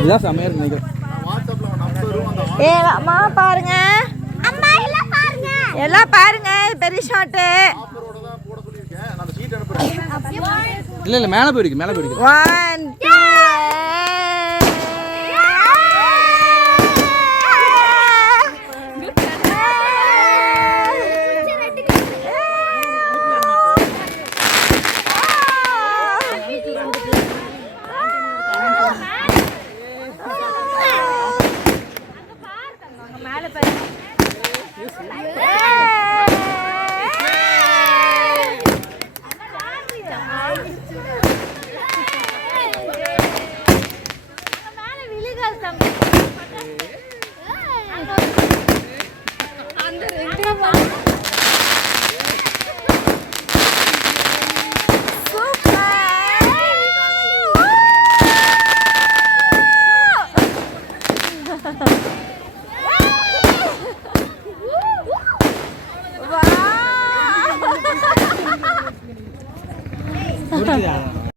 இதுதான் செமையா இருக்கு நினைக்கிறேன். ஏ அம்மா பாருங்க, அம்மா எல்லாம் பாருங்க, எல்லாம் பாருங்க. பெரிய ஷாட். இல்ல இல்ல மேல போயிருக்கு, மேல போயிருக்கு. 1 2 புரியுதா?